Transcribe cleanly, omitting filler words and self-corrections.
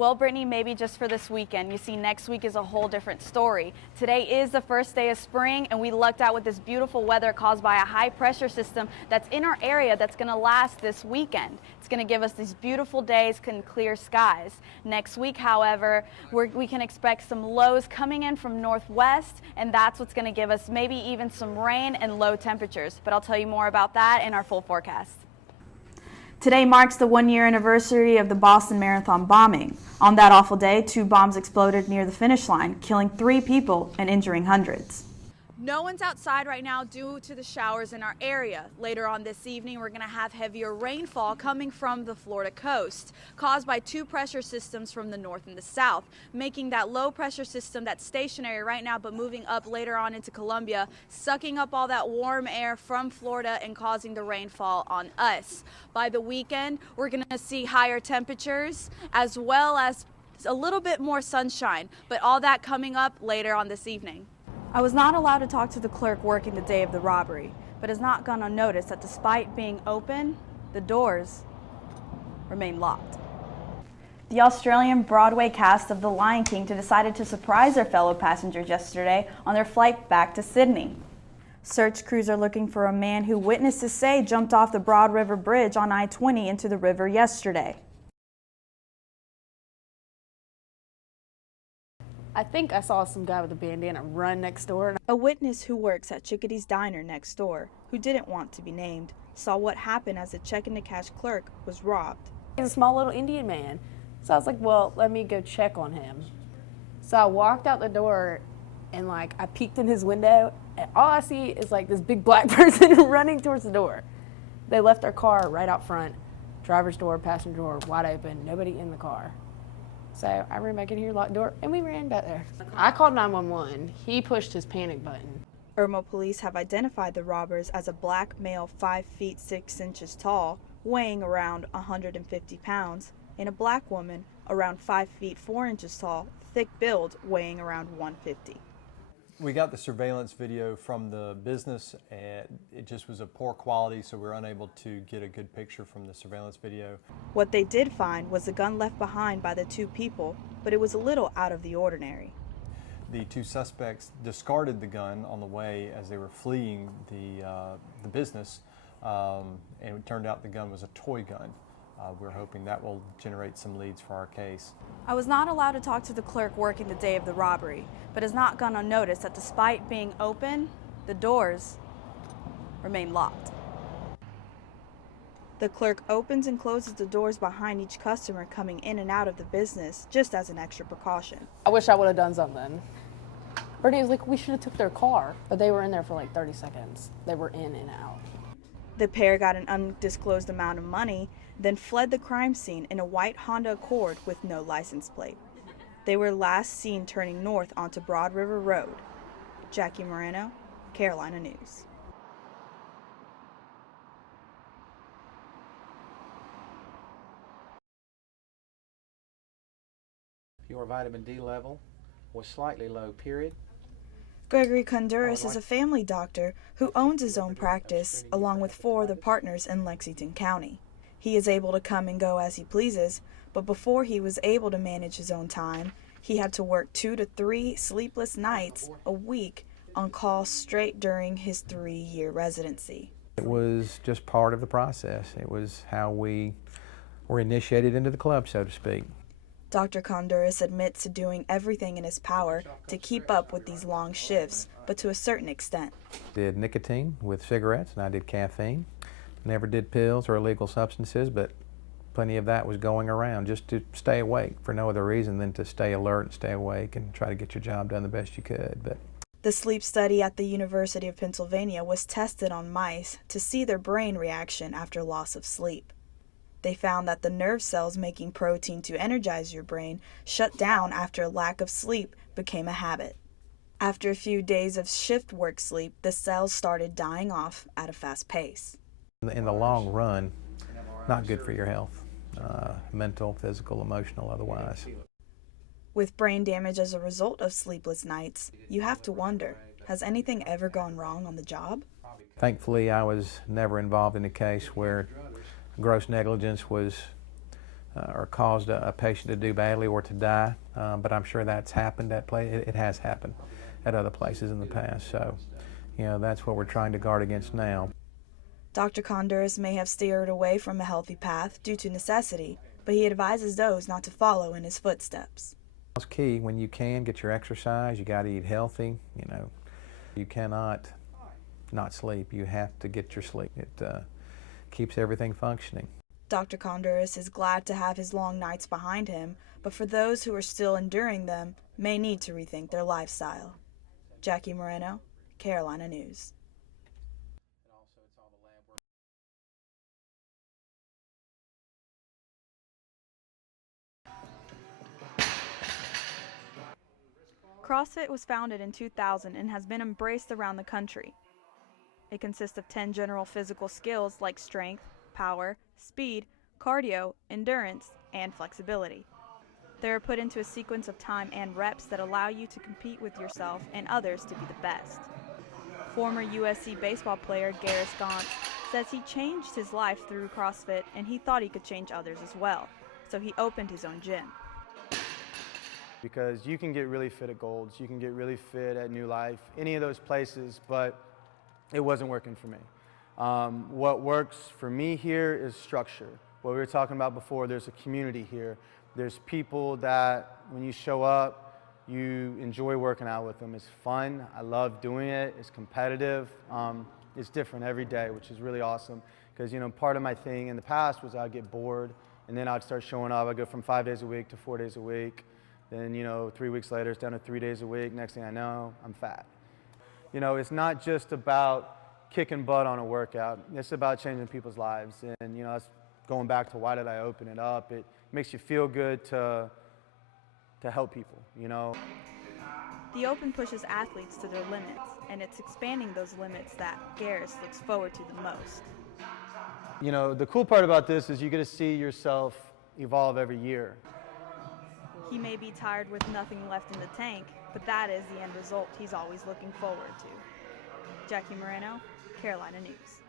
Well, Brittany, maybe just for this weekend. You see, next week is a whole different story. Today is the first day of spring, and we lucked out with this beautiful weather caused by a high pressure system that's in our area that's going to last this weekend. It's going to give us these beautiful days and clear skies. Next week, however, we can expect some lows coming in from northwest, and that's what's going to give us maybe even some rain and low temperatures. But I'll tell you more about that in our full forecast. Today marks the 1-year anniversary of the Boston Marathon bombing. On that awful day, 2 bombs exploded near the finish line, killing 3 people and injuring hundreds. No one's outside right now due to the showers in our area. Later on this evening, we're going to have heavier rainfall coming from the Florida coast, caused by 2 pressure systems from the north and the south, making that low pressure system that's stationary right now but moving up later on into Columbia, sucking up all that warm air from Florida and causing the rainfall on us. By the weekend, we're going to see higher temperatures as well as a little bit more sunshine, but all that coming up later on this evening. I was not allowed to talk to the clerk working the day of the robbery, but it's not gone unnoticed that despite being open, the doors remain locked. The Australian Broadway cast of The Lion King decided to surprise their fellow passengers yesterday on their flight back to Sydney. Search crews are looking for a man who witnesses say jumped off the Broad River Bridge on I-20 into the river yesterday. I think I saw some guy with a bandana run next door. A witness who works at Chickadee's Diner next door, who didn't want to be named, saw what happened as the check-in-to-cash clerk was robbed. He's a small little Indian man. So I was like, well, let me go check on him. So I walked out the door and I peeked in his window and all I see is this big black person running towards the door. They left their car right out front, driver's door, passenger door, wide open, nobody in the car. So I ran back in here, locked the door, and we ran back there. I called 911. He pushed his panic button. Irmo police have identified the robbers as a black male 5 feet 6 inches tall, weighing around 150 pounds, and a black woman around 5 feet 4 inches tall, thick build, weighing around 150. We got the surveillance video from the business and it just was of poor quality, so we were unable to get a good picture from the surveillance video. What they did find was a gun left behind by the 2 people, but it was a little out of the ordinary. The 2 suspects discarded the gun on the way as they were fleeing the business, and it turned out the gun was a toy gun. We're hoping that will generate some leads for our case. I was not allowed to talk to the clerk working the day of the robbery, but it's not gone unnoticed that despite being open, the doors remain locked. The clerk opens and closes the doors behind each customer coming in and out of the business, just as an extra precaution. I wish I would have done something. Bernie was like, we should have took their car, but they were in there for 30 seconds. They were in and out. The pair got an undisclosed amount of money, then fled the crime scene in a white Honda Accord with no license plate. They were last seen turning north onto Broad River Road. Jackie Moreno, Carolina News. Your vitamin D level was slightly low, period. Gregory Conduras is a family doctor who owns his own practice, along with 4 other partners in Lexington County. He is able to come and go as he pleases, but before he was able to manage his own time, he had to work 2 to 3 sleepless nights a week on call straight during his 3-year residency. It was just part of the process. It was how we were initiated into the club, so to speak. Dr. Conduras admits to doing everything in his power to keep up with these long shifts, but to a certain extent. Did nicotine with cigarettes, and I did caffeine. Never did pills or illegal substances, but plenty of that was going around just to stay awake for no other reason than to stay alert and stay awake and try to get your job done the best you could. But the sleep study at the University of Pennsylvania was tested on mice to see their brain reaction after loss of sleep. They found that the nerve cells making protein to energize your brain shut down after a lack of sleep became a habit. After a few days of shift work sleep, the cells started dying off at a fast pace. in the long run, not good for your health, mental, physical, emotional, otherwise. With brain damage as a result of sleepless nights, you have to wonder, has anything ever gone wrong on the job? Thankfully, I was never involved in a case where gross negligence was or caused a patient to do badly or to die, but I'm sure that's happened at it has happened at other places in the past. So, you know, that's what we're trying to guard against now. Dr. Condurus may have steered away from a healthy path due to necessity, but he advises those not to follow in his footsteps. It's key. When you can, get your exercise. You got to eat healthy. You know, you cannot not sleep. You have to get your sleep. It keeps everything functioning. Dr. Condurus is glad to have his long nights behind him, but for those who are still enduring them, may need to rethink their lifestyle. Jackie Moreno, Carolina News. CrossFit was founded in 2000 and has been embraced around the country. It consists of 10 general physical skills like strength, power, speed, cardio, endurance, and flexibility. They are put into a sequence of time and reps that allow you to compete with yourself and others to be the best. Former USC baseball player Garris Gaunt says he changed his life through CrossFit and he thought he could change others as well, so he opened his own gym. Because you can get really fit at Gold's, you can get really fit at New Life, any of those places, but it wasn't working for me. What works for me here is structure. What we were talking about before, there's a community here. There's people that when you show up, you enjoy working out with them. It's fun, I love doing it, it's competitive. It's different every day, which is really awesome. Because, you know, part of my thing in the past was I'd get bored and then I'd start showing up. I'd go from 5 days a week to 4 days a week. Then, you know, 3 weeks later, it's down to 3 days a week. Next thing I know, I'm fat. You know, it's not just about kicking butt on a workout. It's about changing people's lives. And, you know, that's going back to why did I open it up. It makes you feel good to help people, you know. The Open pushes athletes to their limits, and it's expanding those limits that Garris looks forward to the most. You know, the cool part about this is you get to see yourself evolve every year. He may be tired with nothing left in the tank, but that is the end result he's always looking forward to. Jackie Moreno, Carolina News.